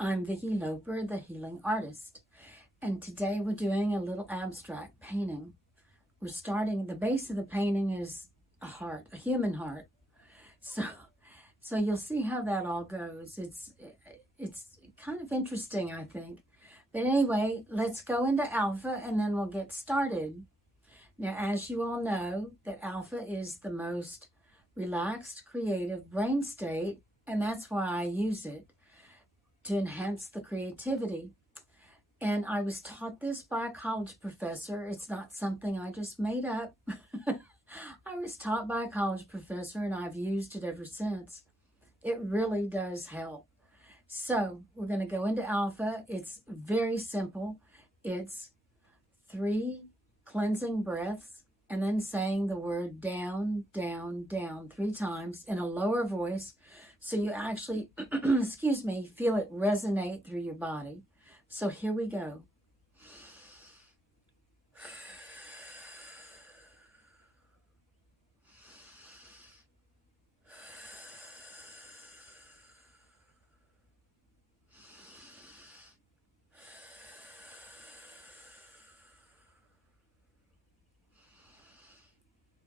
I'm Vicki Loper, the Healing Artist, and today we're doing a little abstract painting. We're starting, the base of the painting is a heart, a human heart. So you'll see how that all goes. It's kind of interesting, I think. But anyway, let's go into alpha and then we'll get started. Now, as you all know, that alpha is the most relaxed, creative brain state, and that's why I use it, to enhance the creativity. And I was taught this by a college professor. It's not something I just made up. I was taught by a college professor and I've used it ever since. It really does help. So we're going to go into alpha. It's very simple. It's 3 cleansing breaths and then saying the word down, down, down 3 times in a lower voice, so you actually, excuse me, feel it resonate through your body. So here we go.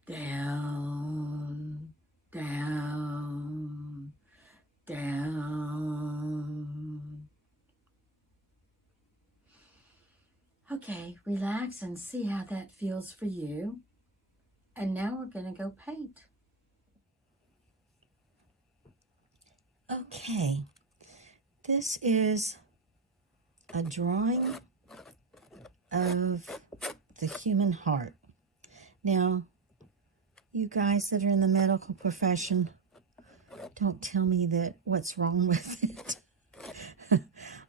Down, down, down. Okay, relax and see how that feels for you. And now we're going to go paint. Okay, this is a drawing of the human heart. Now, you guys that are in the medical profession, don't tell me that what's wrong with it.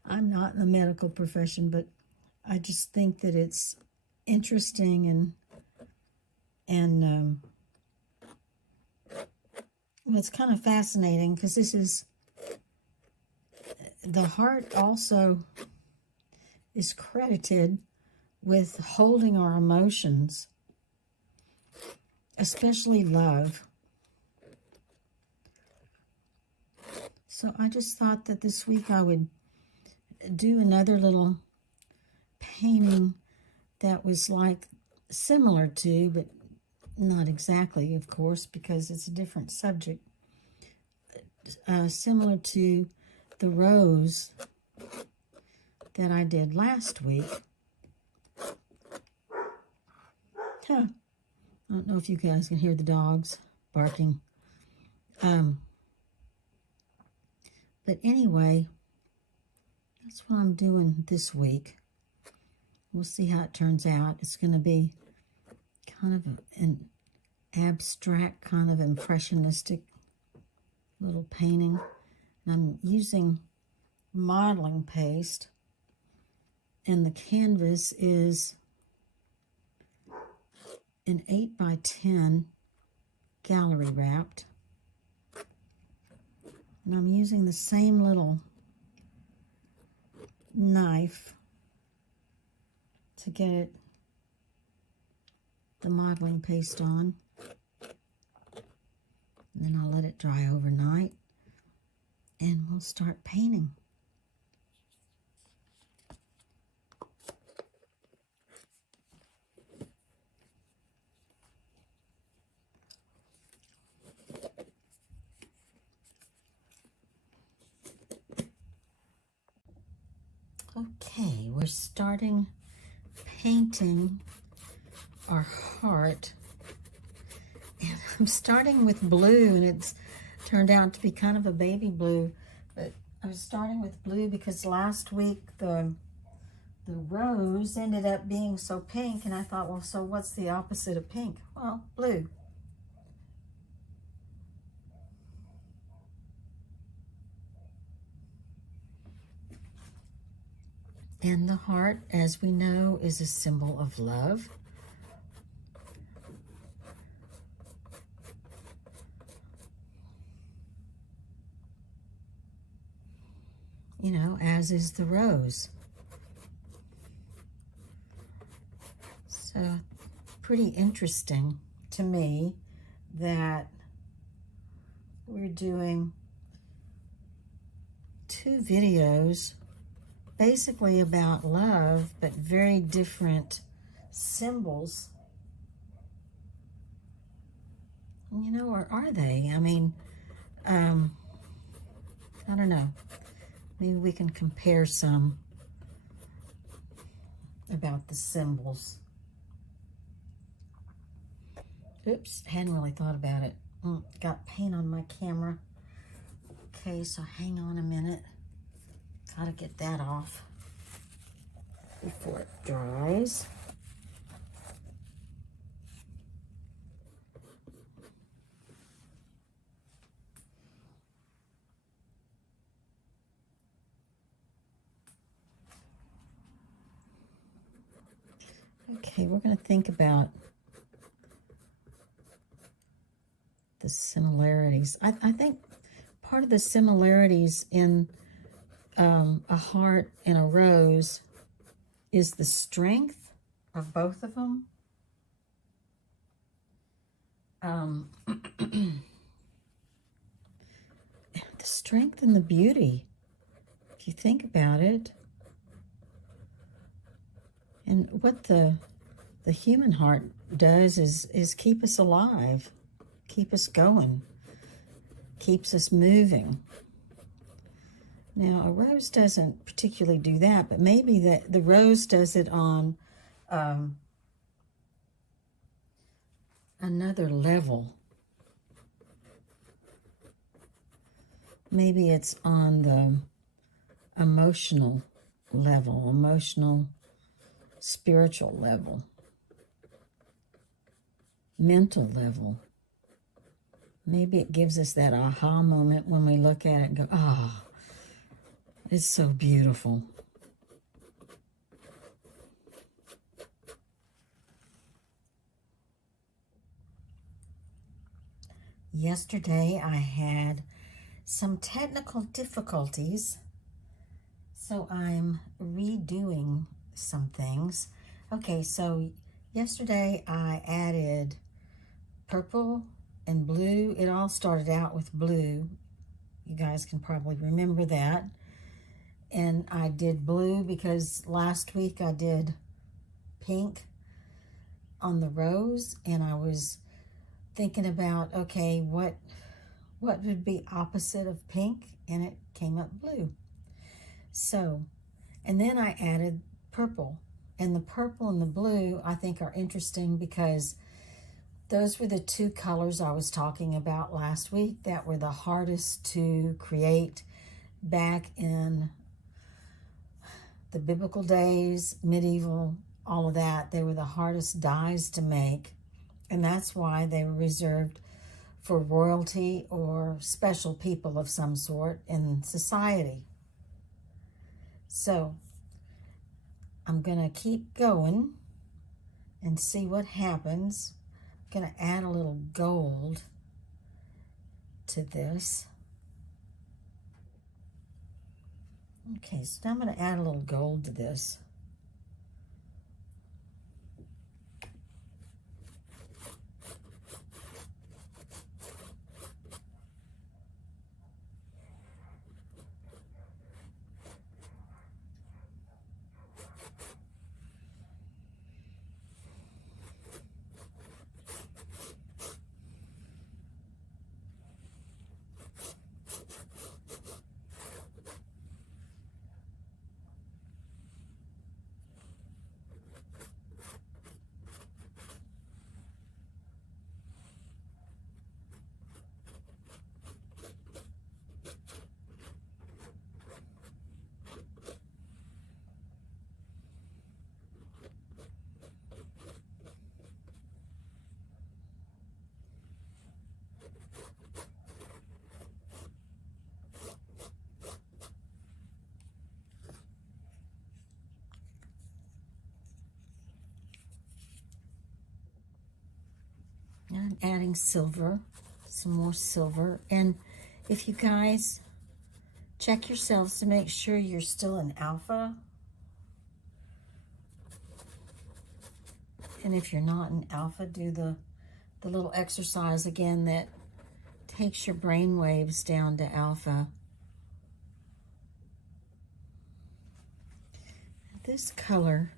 I'm not in the medical profession, but I just think that it's interesting and well, it's kind of fascinating because this is, the heart also is credited with holding our emotions, especially love. So I just thought that this week I would do another little painting that was like similar to, but not exactly, of course, because it's a different subject, similar to the rose that I did last week. I don't know if you guys can hear the dogs barking. But anyway, that's what I'm doing this week. We'll see how it turns out. It's going to be kind of an abstract, kind of impressionistic little painting. And I'm using modeling paste. And the canvas is an 8x10 gallery wrapped. And I'm using the same little knife to get the modeling paste on. And then I'll let it dry overnight and we'll start painting. Okay, we're starting painting our heart. And I'm starting with blue, and it's turned out to be kind of a baby blue. But I was starting with blue because last week the rose ended up being so pink, and I thought, well, so what's the opposite of pink? Well, blue. And the heart, as we know, is a symbol of love. You know, as is the rose. So, pretty interesting to me that we're doing 2 videos basically about love, but very different symbols. You know, or are they? I mean, I don't know. Maybe we can compare some about the symbols. Oops, hadn't really thought about it. Got paint on my camera. Okay, so hang on a minute. Gotta get that off before it dries. Okay, we're going to think about the similarities. I think part of the similarities in a heart and a rose is the strength of both of them. The strength and the beauty, if you think about it. And what the human heart does is keep us alive, keep us going, keeps us moving. Now, a rose doesn't particularly do that, but maybe the rose does it on another level. Maybe it's on the emotional level, emotional, spiritual level, mental level. Maybe it gives us that aha moment when we look at it and go, ah, it's so beautiful. Yesterday I had some technical difficulties, so I'm redoing some things. Okay, so yesterday I added purple and blue. It all started out with blue. You guys can probably remember that. And I did blue because last week I did pink on the rose, and I was thinking about, okay, what would be opposite of pink, and it came up blue. So, and then I added purple, and the purple and the blue I think are interesting because those were the 2 colors I was talking about last week that were the hardest to create back in the biblical days, medieval, all of that. They were the hardest dyes to make, and that's why they were reserved for royalty or special people of some sort in society. So I'm going to keep going and see what happens. I'm going to add a little gold to this. Okay, so now I'm going to add a little gold to this. I'm adding silver, some more silver. And if you guys check yourselves to make sure you're still in alpha. And if you're not in alpha, do the little exercise again that takes your brain waves down to alpha. This color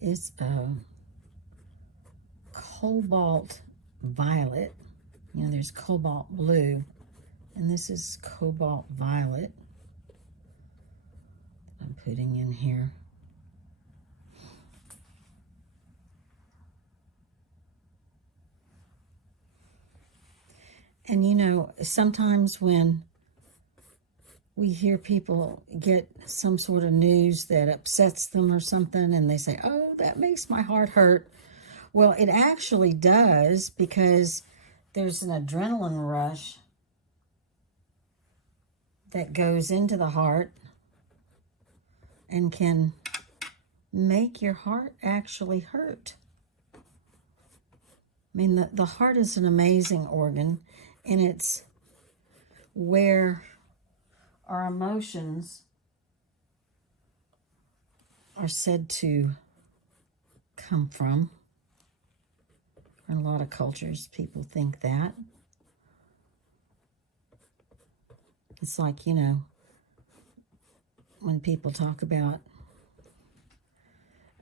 is cobalt violet. You know, there's cobalt blue, and this is cobalt violet. I'm putting in here. And you know, sometimes when we hear people get some sort of news that upsets them or something, and they say, oh, that makes my heart hurt. Well, it actually does, because there's an adrenaline rush that goes into the heart and can make your heart actually hurt. I mean, the heart is an amazing organ, and it's where our emotions are said to come from. In a lot of cultures, people think that. It's like, you know, when people talk about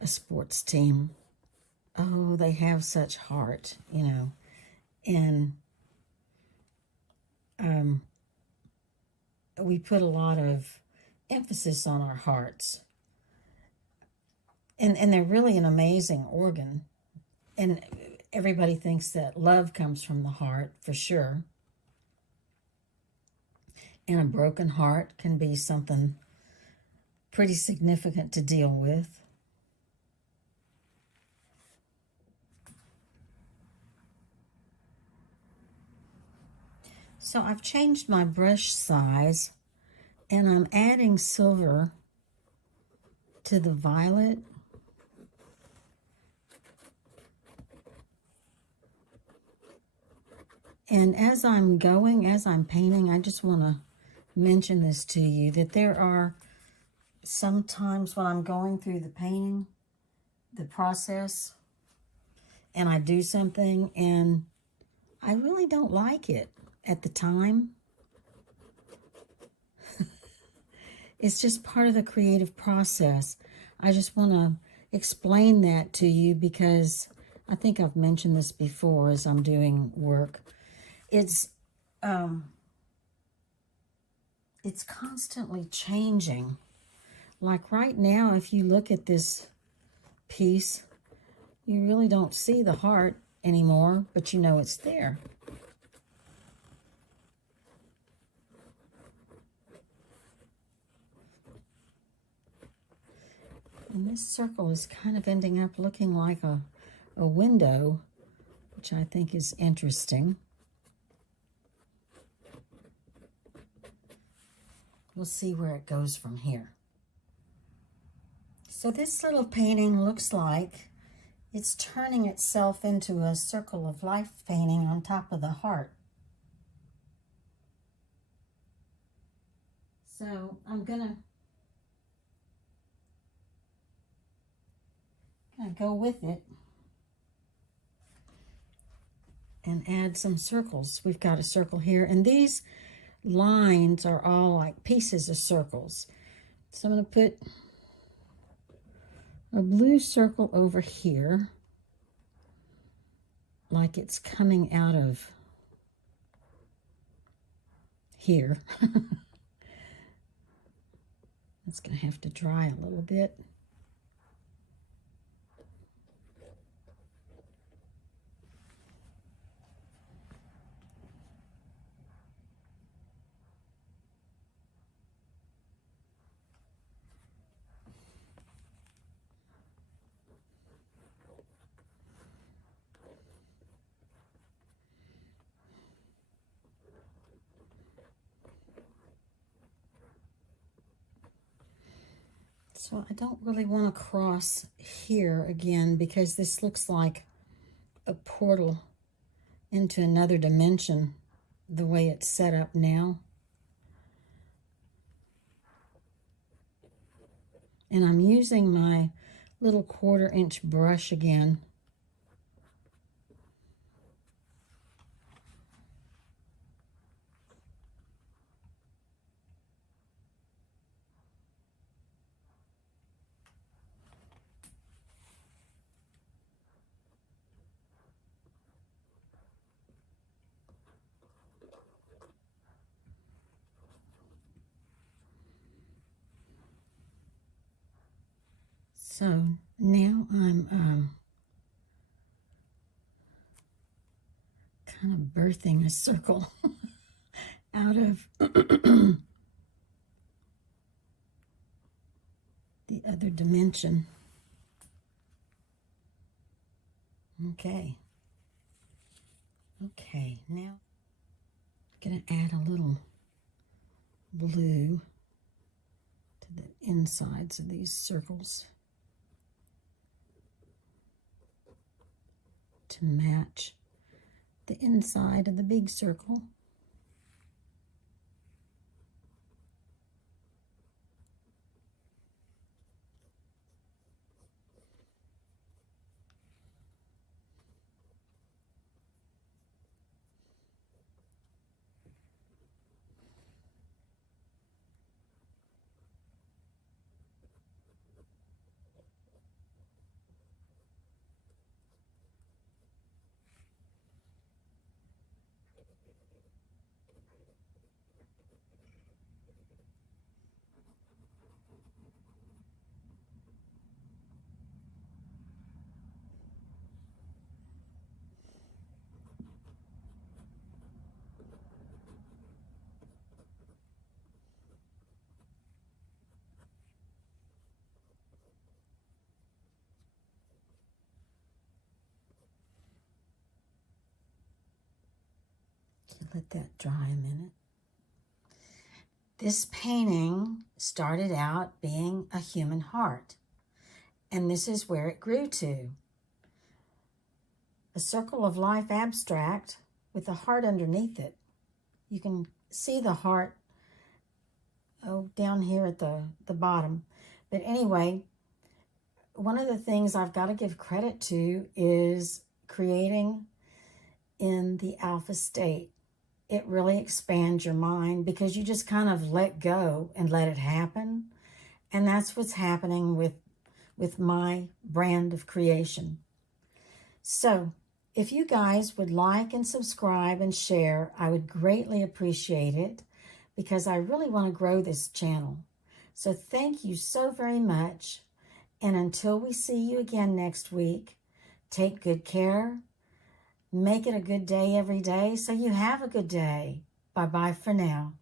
a sports team, oh, they have such heart, you know, and we put a lot of emphasis on our hearts. And they're really an amazing organ. And everybody thinks that love comes from the heart, for sure. And a broken heart can be something pretty significant to deal with. So I've changed my brush size, and I'm adding silver to the violet. And as I'm painting, I just want to mention this to you, that there are sometimes when I'm going through the painting, the process, and I do something and I really don't like it at the time. It's just part of the creative process. I just want to explain that to you, because I think I've mentioned this before as I'm doing work. It's constantly changing. Like right now, if you look at this piece, you really don't see the heart anymore, but you know it's there. And this circle is kind of ending up looking like a window, which I think is interesting. We'll see where it goes from here. So this little painting looks like it's turning itself into a circle of life painting on top of the heart. So I'm gonna go with it and add some circles. We've got a circle here, and these lines are all like pieces of circles. So I'm going to put a blue circle over here, like it's coming out of here. It's going to have to dry a little bit. So I don't really want to cross here again, because this looks like a portal into another dimension the way it's set up now. And I'm using my little 1/4-inch brush again. So now I'm kind of birthing a circle out of the other dimension. Okay. Okay, now I'm going to add a little blue to the insides of these circles to match the inside of the big circle. Let that dry a minute. This painting started out being a human heart, and this is where it grew to. A circle of life abstract with a heart underneath it. You can see the heart down here at the bottom. But anyway, one of the things I've got to give credit to is creating in the alpha state. It really expands your mind because you just kind of let go and let it happen. And that's what's happening with my brand of creation. So if you guys would like and subscribe and share, I would greatly appreciate it because I really want to grow this channel. So thank you so very much. And until we see you again next week, take good care. Make it a good day every day so you have a good day. Bye-bye for now.